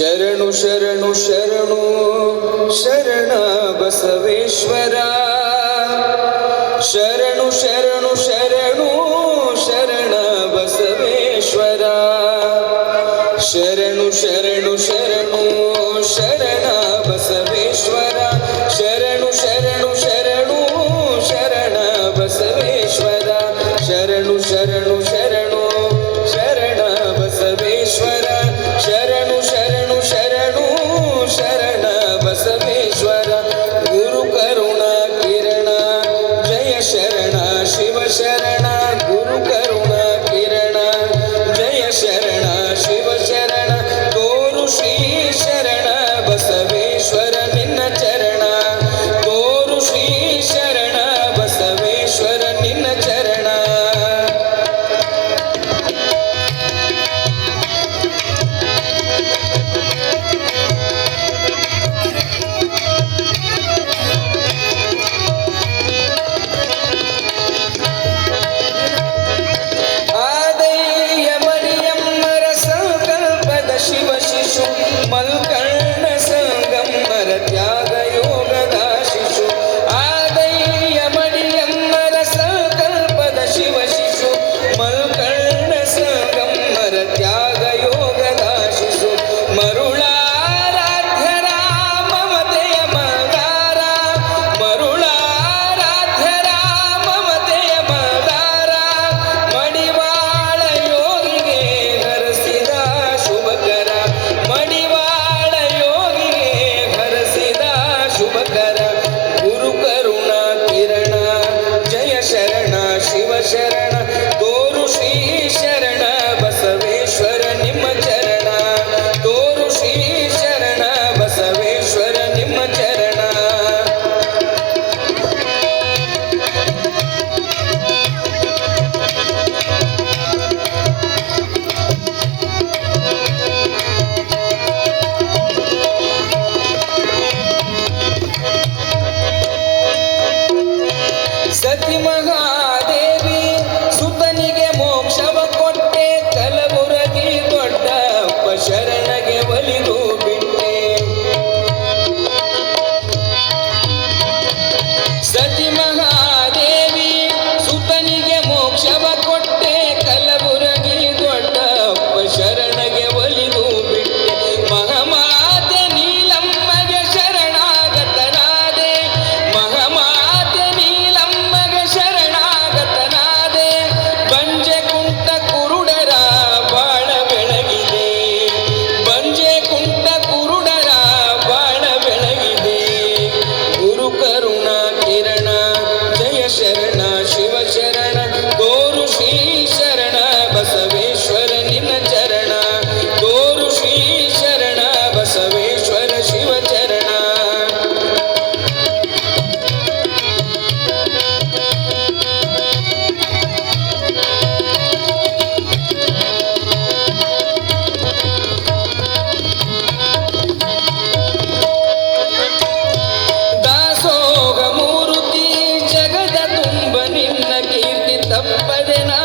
ಶರಣು ಶರಣು ಶರಣು ಶರಣ ಬಸವೇಶ್ವರ. ಶರಣು ಶರಣು ಶರಣು ಶರಣ ಬಸವೇಶ್ವರ. ಶರಣು ಶರಣು ಶರಣು ಶರಣ ಬಸವೇಶ್ವರ. ಶರಣು ಶರಣು ಶರಣು ಶರಣ ಬಸವೇಶ್ವರ. ಶರಣು ಶರಣು ಶರಣು ಶರಣ ಬಸವೇಶ್ವರ. ಶರಣು ಶರಣು ಶರಣು ಶರಣ ಬಸವೇಶ್ವರ. ಗುರು ಕರುಣಾ ಕಿರಣ ಜಯ ಶರಣ ಶಿವ ಶರಣ. ಗುರು ಕರುಣಾ ಕಿರಣ ಜಯ ಶರಣ ಶಿವ ಶರಣ. ತೋರು ಶ್ರೀ ಶರಣ ಬಸವೇಶ್ವರ ನಿನ್ನ ಚರಣ. ತೋರು ಶ್ರೀ ಶರಣ ಬಸವೇಶ್ವರ ನಿನ್ನ ಚರಣ. ಶಿವ ಶಿಶು ಮಲ್ಕರ್ಣ ಸಂಗಮ್ಮರ ತ್ಯಾಗ ಯೋಗದ ಶಿಶು. ಆದಯ್ಯ ಮಡಿಯಮ್ಮರ ಸಂಕಲ್ಪದ ಶಿವ ಶಿಶು ಮಲ್ಕರ್ಣ ಸಂಗಮ್ಮರ ತ್ಯಾಗ ಯೋಗದ ಶಿಶು. ಮರುಳಾರಾಧ್ಯರ ಮಮತೆಯ ಮಗಾರ. ಮರುಳಾರಾಧ್ಯರ ಮಮತೆಯ ಮಗಾರ. ಮಡಿವಾಳ ಯೋಗಿಗೆ ಹರಸಿದ ಶುಭಕರ. ಮಡಿವಾಳ ಯೋಗಿಗೆ ಹರಸಿದ ಶುಭಕರ. ಗುರು ಕರುಣಾ ಕಿರಣ ಜಯ ಶರಣ ಶಿವ ಶರಣ. ತೋರು ಶ್ರೀ ಶರಣ ಬಸವೇಶ್ವರ ನಿಮ್ಮ ಚರಣ. ತೋರು ಶ್ರೀ ಶರಣ ಬಸವೇಶ್ವರ ನಿಮ್ಮ ಚರಣ. ಸತಿ ಮಹಾದೇವಿ ಸುತನಿಗೆ ಮೋಕ್ಷವ ಕೊಟ್ಟೆ. ಕಲಬುರಗಿ ದೊಡ್ಡಪ್ಪ ಶರಣಗೆ ಒಲಿದು ಬಿಟ್ಟೆ. ಸತಿ ಮಹಾದೇವಿ ಸುತನಿಗೆ ಮೋಕ್ಷವ ಕೊಟ್ಟೆ. ಕಲಬುರಗಿ ದೊಡ್ಡಪ್ಪ ಶರಣಗೆ ಒಲಿದು ಬಿಟ್ಟೆ. ಮಹಾಮಾತೆ ನೀಲಮ್ಮಗೆ ಶರಣಾಗತನಾದೆ. ಮಹಾಮಾತೆ ನೀಲಮ್ಮಗೆ ಶರಣಾಗತನಾದೆ. ಬಂಜೆ ಕುಂಟ ಕುರುಡರ ಬಾಳ ಬೆಳಗಿದೆ. ಬಂಜೆ ಕುಂಟ ಕುರುಡರ ಬಾಳ ಬೆಳಗಿದೆ. ಗುರು ಕರುಣಾ ಕಿರಣ ಜಯ ಶರಣ ಶಿವ ಶರಣ. ತೋರು ಶ್ರೀ ಶರಣ ಬಸವೇಶ್ವರ ನಿನ್ನ ಚರಣ. ತೋರು ಶ್ರೀ ಶರಣ ಬಸವೇಶ್ವರ ಶಿವ ಚರಣ. ದಾಸೋಹ ಮೂರುತಿ ಜಗದ ತುಂಬ ನಿನ್ನ ಕೀರ್ತಿ ತಪ್ಪದೆ ನಾ